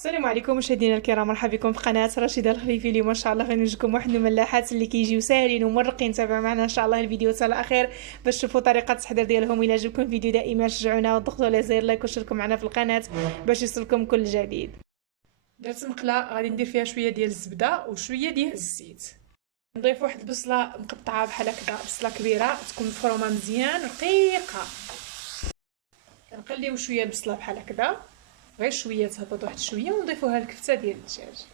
السلام عليكم مشاهدينا الكرام، مرحبا بكم في قناه رشيده الخليفي. اليوم ان شاء الله غادي نوجدكم واحد الملاحات اللي كيجيو ساهلين ومرقين. تابعوا معنا ان شاء الله الفيديو حتى الاخير باش تشوفوا طريقه التحضير ديالهم. الى عجبكم الفيديو دائما شجعونا وضغطوا على زر لايك واشتركوا معنا في القناه باش يوصلكم كل جديد. درت مقله غادي ندير فيها شويه ديال الزبده وشويه ديال الزيت. نضيف واحد البصله مقطعه بحال هكذا، بصله كبيره تكون مفرومه مزيان رقيقه. كنقليو شويه البصله بحال هكذا، غير شويه تهبط واحد شويه ونضيفوها الكفته ديال الدجاج.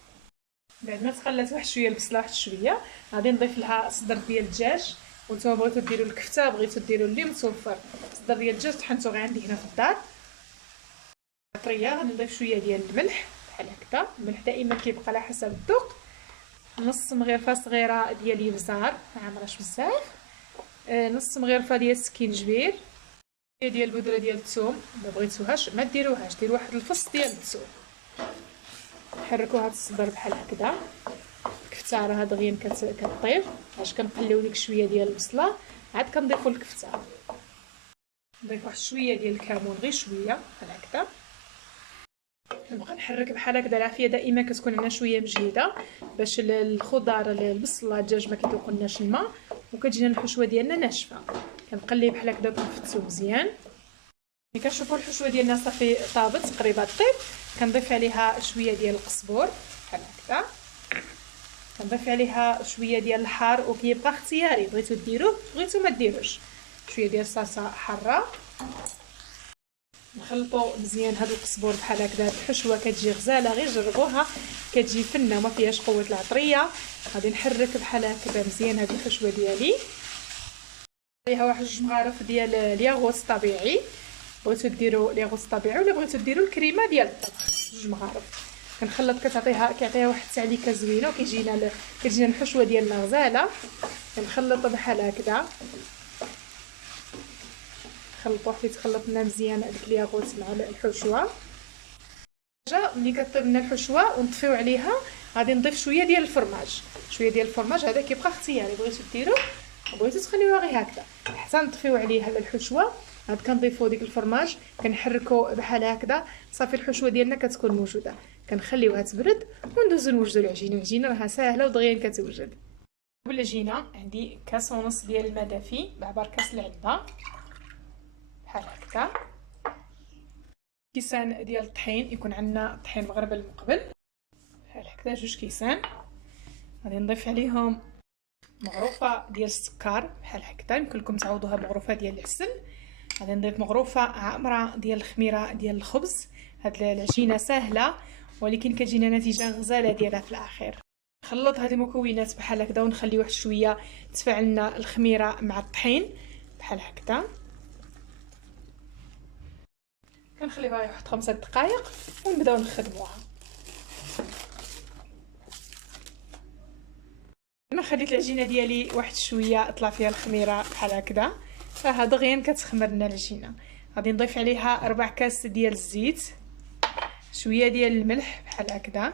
بعد ما تقلات واحد شويه البصله واحد شويه غادي نضيف لها صدر ديال الدجاج. وانتم بغيتو ديروا الكفته بغيتو ديروا اللي متوفر، صدر ديال الدجاج طحنتو غير عندي هنا في الدار طريه. غادي نضيف شويه ديال الملح بحال هكذا، الملح دائما كيبقى على حسب الذوق. نص مغرفه صغيره ديال الابزار ما عامراش بزاف، نص مغرفه ديال السكينجبير ديال البودره ديال الثوم. ما بغيتوهاش ما ديروهاش، ديروا واحد الفص ديال الثوم. نحركوا هاد الصدر بحال هكذا. الكفته راه دغيا كطيب، باش كنقليو ديك شويه ديال البصله عاد كنضيفوا الكفته. نضيف واحد شويه ديال الكمون غير شويه بحال هكذا. نبقى نحرك بحال هكذا. العافيه دائما كتكون عندنا شويه مجهده باش الخضار البصله الدجاج ما كيذوقلناش الماء وكتجينا الحشوه ديالنا ناشفه. كنقلي بحال هكذا وكنفتو مزيان. ملي كنشوفوا الحشوه ديالنا صافي طابت قريبه طيب كنضيف عليها شويه ديال القزبور بحال هكذا. كنضيف عليها شويه ديال الحار وكيبقى اختياري، بغيتو ديروه بغيتو ما ديروش. شويه ديال الصلصه حاره. نخلطوا مزيان هاد القزبور بحال هكذا. الحشوه كتجي غزاله، غير جربوها كتجي فنه وما فيهاش قوه العطريه. غادي نحرك بحال هكذا مزيان هاد الحشوه ديالي. عليها واحد جوج مغارف ديال الياغوت طبيعي، بغيتو ديروا الياغوت طبيعي ولا بغيتو ديروا الكريمه ديال الطبخ. جوج مغارف كنخلط، كيعطيها واحد التعليكه زوينه وكتجينا الحشوه ديالنا غزاله. كنخلط بحال هكذا، نخلطو حتى يتخلط لنا مزيان داك الياغوت مع الحشوه. ملي كطيب لنا الحشوه ونطفيو عليها غادي نضيف شويه ديال الفرماج. شويه ديال الفرماج هذا كيبقى اختياري، بغيتو ديروه بغيتو تخليوها غير هكذا حتى نطفيو عليها الحشوه. عاد كنضيفوا ديك الفرماج كنحركوا بحال هكذا. صافي الحشوه ديالنا كتكون موجوده، كنخليوها تبرد وندوزو نوجدوا العجينه. العجينه راها ساهله ودغيا كتوجد. والعجينه عندي كاس ونص ديال الماء دافي بعبر كاس العنبه بحال هكذا. كيسان ديال الطحين، يكون عندنا طحين مغربل المقبل بحال هكذا، جوج كيسان. غادي نضيف عليهم مغروفه ديال السكر بحال هكذا، يمكن لكم تعوضوها بمغروفه ديال العسل. غادي نضيف مغروفه عامره ديال الخميره ديال الخبز. هاد العجينه سهله ولكن كتجينا نتيجه غزاله ديالها في الاخير. نخلط هاد المكونات بحال هكذا ونخلي واحد شويه تفاعلنا الخميره مع الطحين بحال هكذا. كنخليوها واحد 5 دقائق ونبداو نخدموها. انا خليت العجينه ديالي واحد شويه طلع فيها الخميره بحال هكذا، راه دغيا كتخمر لنا العجينه. غادي نضيف عليها 4 كاس ديال الزيت، شويه ديال الملح بحال هكذا.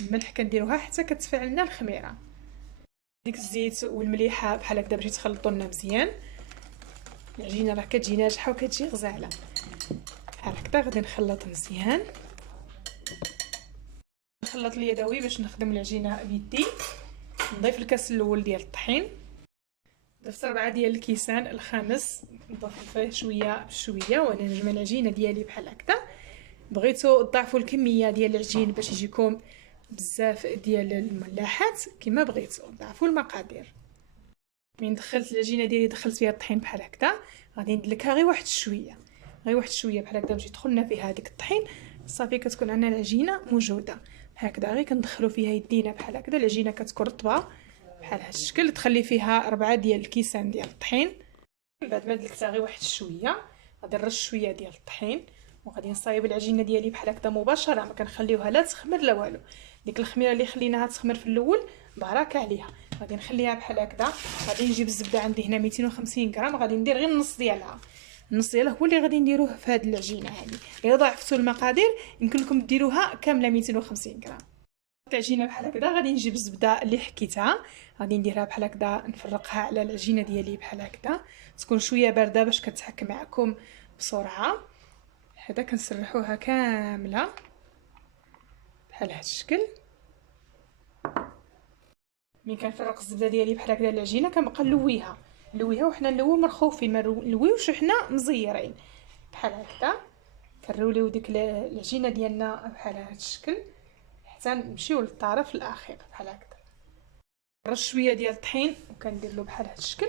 الملح كنديروها حتى كتفاعل لنا الخميره. ديك الزيت والمليحه بحال هكذا باش يتخلطوا لنا مزيان. العجينه راه كتجي ناجحه وكتجي غزاله بحال هكذا. غادي نخلط مزيان، نخلط اليدوي باش نخدم العجينه بيدي. نضيف الكاس الاول ديال الطحين، ضفت 4 ديال الكيسان، الخامس نضيف فيه شويه بشويه وانا نجمع العجينه ديالي بحال هكذا. بغيتو تضاعفوا الكميه ديال العجين باش يجيكم بزاف ديال الملاحات كما بغيتو، ضاعفوا المقادير. من دخلت العجينه ديالي دخلت فيها الطحين بحال هكذا، غادي ندلكها غير واحد شويه بحال هكذا باش يدخل لنا فيها هذيك الطحين. صافي كتكون عندنا العجينه موجوده هكذا. غير كندخلوا فيها يدينا بحال هكذا، العجينه كتكون رطبه بحال هذا الشكل. تخلي فيها 4 ديال الكيسان ديال الطحين. بعد ما دلكتها غير واحد شويه غادي نرش شويه ديال الطحين وغادي نصايب العجينه ديالي بحال هكذا مباشره، ما كنخليوها لا تخمر لا والو. ديك الخميره اللي خليناها تخمر في الاول بارك عليها غادي نخليها بحال هكذا. غادي نجيب الزبده عندي هنا 250 غرام، غادي ندير غير النص ديالها. النص ديالها هو اللي غادي نديروه في هذه العجينه هذه. الا ضاعفتوا المقادير يمكن لكم ديروها كامله 250 غرام. العجينه بحال هكذا غادي نجيب الزبده اللي حكيتها غادي نديرها بحال هكذا، نفرقها على العجينه ديالي بحال هكذا. تكون شويه بارده باش كتحك معكم بسرعه. هذا كنسرحوها كامله بحال هذا الشكل. ملي كنفرق الزبده ديالي بحال هكذا العجينه كنبقى نلويها وحنا نلويو مرخوفين، ما نلويوش حنا مزيرين بحال هكذا. كنروليو ديك العجينه ديالنا بحال هذا الشكل حتى نمشيو للطرف الاخير بحال هكذا. نرش شويه ديال الطحين وكندير له بحال هذا الشكل،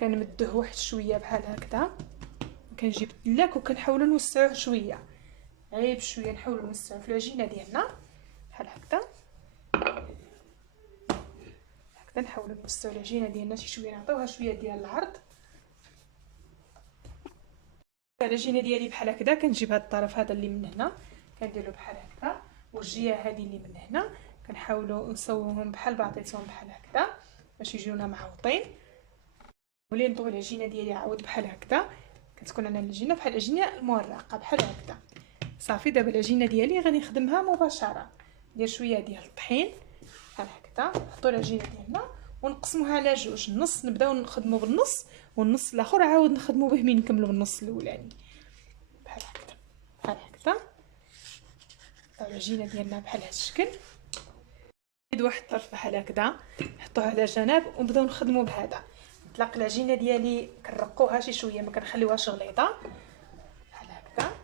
كنمدوه واحد شويه بحال هكذا. كنجيب التلاك وكنحاولوا نوسعوه شويه، غير بشويه نحاولوا نوسعوه في العجينه ديالنا بحال هكذا. نحاولوا نوسعوا العجينه ديالنا شي شويه، نعطيوها شويه ديال العرض. العجينه ديالي بحال هكذا كنجيب هذا الطرف هذا اللي من هنا كنديرو بحال هكذا، والجهه هذه اللي من هنا كنحاولوا نسووهم بحال بعضيتهم بحال هكذا باش يجيونا معوطين. ولي نطوي العجينه ديالي عاود بحال هكذا، كتكون عندنا العجينه بحال العجينه المورقه بحال هكذا. صافي دابا العجينه ديالي غادي نخدمها مباشره. ندير شويه ديال الطحين بحال هكذا، نحطوا العجينه ديالنا ونقسموها على جوج، النص نبداو نخدموا بالنص والنص الاخر عاود نخدموا به من نكملوا بالنص الاولاني بحال هكذا. بحال هكذا العجينه ديالنا بحال هذا الشكل. نزيد واحد الطرف بحال هكذا نحطوه على جنب ونبداو نخدموا بهذا. نطلق العجينه ديالي كنرقوها شي شويه، ما كنخليوهاش غليظه بحال هكذا.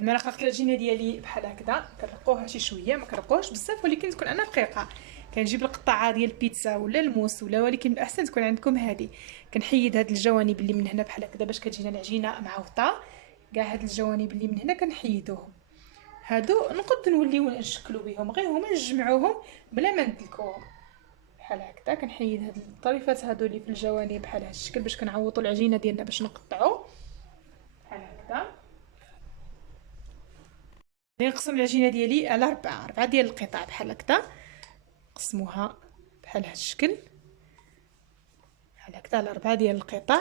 لما رققت العجينه ديالي بحال هكذا كنرقوها شي شويه، ما كنرقوهاش بزاف ولكن تكون انا رقيقه. كنجيب القطعه ديال البيتزا ولا الموس ولا، ولكن الاحسن تكون عندكم هذه. كنحيد هاد الجوانب اللي من هنا بحال هكذا باش كتجينا العجينه معوطه. كاع هاد الجوانب اللي من هنا كنحيدوهم، هادو نقد نوليو نشكلوا بهم، غير هما نجمعوهم بلا ما ندلكوهم بحال هكذا. كنحيد هاد الطريفات هادو اللي في الجوانب بحال هاد الشكل باش كنعوطوا العجينه ديالنا باش نقطعوا بحال هكذا. نقسم العجينه ديالي على 4 ديال القطع بحال هكذا، نقسموها بحال هاد الشكل بحال هكذا على 4 ديال القطع،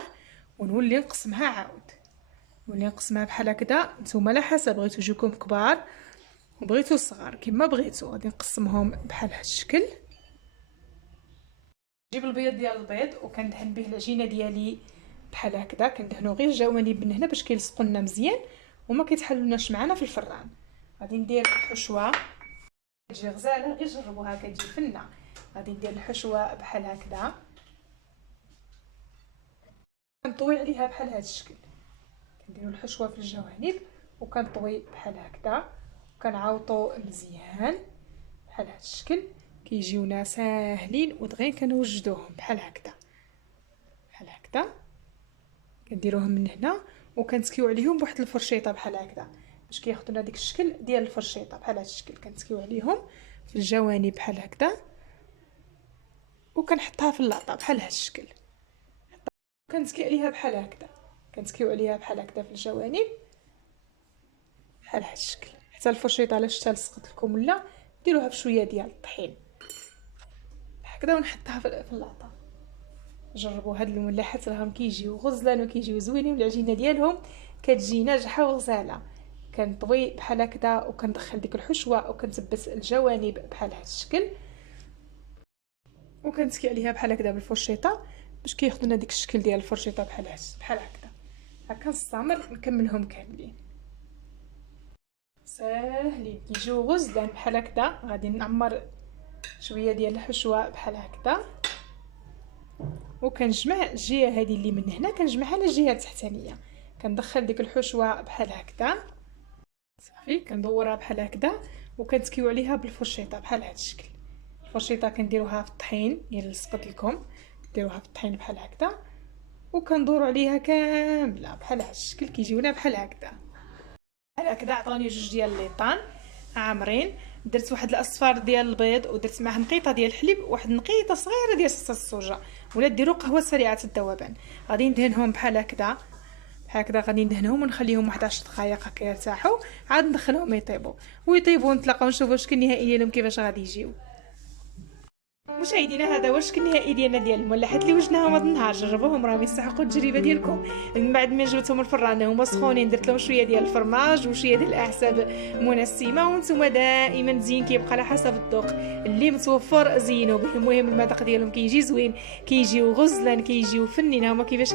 ونولي نقسمها عاود، نولي نقسمها بحال هكذا. نتوما على حسب بغيتو يجيوكم كبار وبغيتو صغار كما بغيتو. غادي نقسمهم بحال هاد الشكل. نجيب البيض ديال البيض وكندهن به العجينه ديالي بحال هكذا. كندهنو غير الجوانب من هنا باش كيلصقوا لنا مزيان وما كيتحلوناش معنا في الفران. غادي ندير الحشوه، كتجي غزاله، غير جربوها كتجي فنه. غادي ندير الحشوه بحال هكذا، كنطوي عليها بحال هذا الشكل. كنديروا الحشوه في الجوانب وكنطوي بحال هكذا، وكنعاوطوا مزيان بحال هذا الشكل. كيجيونا ساهلين ودغيا كنوجدوهم بحال هكذا بحال هكذا. كنديروهم من هنا وكنتكيو عليهم بواحد الفرشيطه بحال هكذا باش كياخذوا لنا ديك الشكل ديال الفرشيطه بحال هذا الشكل. كنتكيو عليهم في الجوانب بحال هكذا وكنحطها في اللاطه بحال هذا الشكل. كنتكي عليها بحال هكذا، كنتكيو عليها بحال هكذا في الجوانب بحال هذا الشكل حتى الفرشيطه لا شتا لصقت لكم ولا ديروها بشويه ديال الطحين هكذا ونحطها في اللاطه. جربوا هاد الملاحات راهم كيجيو غزلان وكيجيو زوينين، والعجينه ديالهم كتجي ناجحه وغزاله. كنطوي بحال هكذا وكندخل ديك الحشوه وكنثبت الجوانب بحال هذا الشكل، وكنتكي عليها بحال هكذا بالفرشيطه باش كياخذوا لنا ديك الشكل ديال الفرشيطه بحال هكذا. هكا نستمر نكملهم كاملين ساهلين كيجيو غزلان بحال هكذا. غادي نعمر شويه ديال الحشوه بحال هكذا وكنجمع الجهه هذه اللي من هنا كنجمعها على الجهه التحتانيه. كندخل ديك الحشوه بحال هكذا صافي، كندورها بحال هكذا وكنتكيو عليها بالفرشيطه بحال هذا الشكل. الفرشيطه كنديروها في الطحين اللي لصقت لكم، ديروها في الطحين بحال هكذا وكندوروا عليها كامله بحال هذا الشكل. كيجيونا بحال هكذا بحال هكذا. عطوني جوج ديال الليطان عامرين، درت واحد الاصفار ديال البيض ودرت معاه نقيطه ديال الحليب وواحد نقيطه صغيره ديال صلصه الصوجه، ولا ديروا قهوه سريعه الذوبان. غادي ندهنهم بحال هكذا بحال هكذا. غادي ندهنهم ونخليهم واحد 10 دقائق هكا يرتاحوا، عاد ندخلهم يطيبوا ونتلاقاو نشوفوا الشكل النهائي ديالهم كيفاش غادي يجيو. مشاهدينا هذا واش النهائي ديالنا ديال الملاحات اللي وجدناهم هذا النهار. جربوهم راهم يستحقوا التجربه ديالكم. من بعد ما جبتهم الفران هما سخونين درت لهم شويه ديال الفرماج وشويه ديال الاعشاب منسمه، وانتم دائما الزين كيبقى على حسب الذوق اللي متوفر زينوا به. المهم المذاق ديالهم كيجي زوين، كيجيو غزلان، كيجيو فنين. هما كيفاش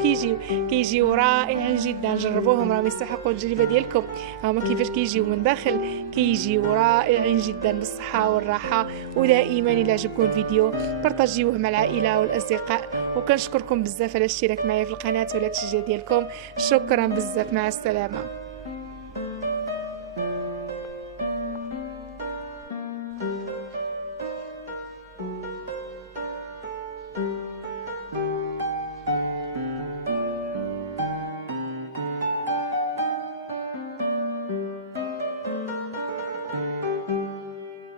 كيجيو رائعين جدا. جربوهم راهم يستحقوا التجربه ديالكم. هما كيفاش كيجيو من داخل كيجيو رائعين جدا بالصحه والراحه. ودائما الى عجبكم الفيديو بارطاجيوه مع العائله والاصدقاء، وكنشكركم بزاف على الاشتراك معايا في القناه ولا التشجيع ديالكم. شكرا بزاف، مع السلامه.